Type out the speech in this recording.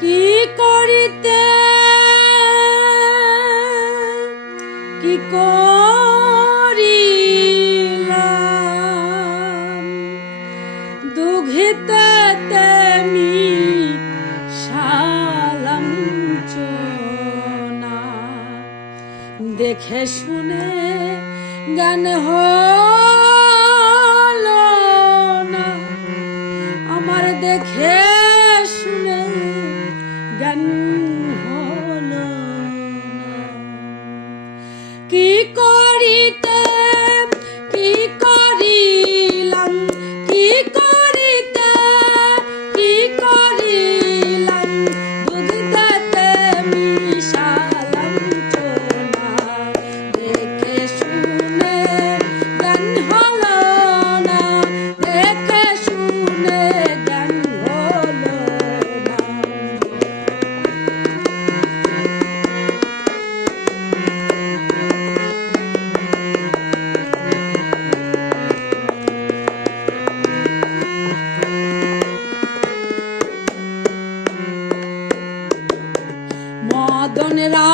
কি করিতে কি করিলাম দুঃখিতে তেমি শালাম চোনা দেখে শুনে জ্ঞান হলো না আমার দেখে শুনে জ্ঞান হলো না কি করিতে কি করিলাম কি করিতে কি করিলাম বুঝতে মিশালাম চোনা দেখে শুনে জ্ঞান হলো না দেখে শুনে জ্ঞান হলো না মদন রা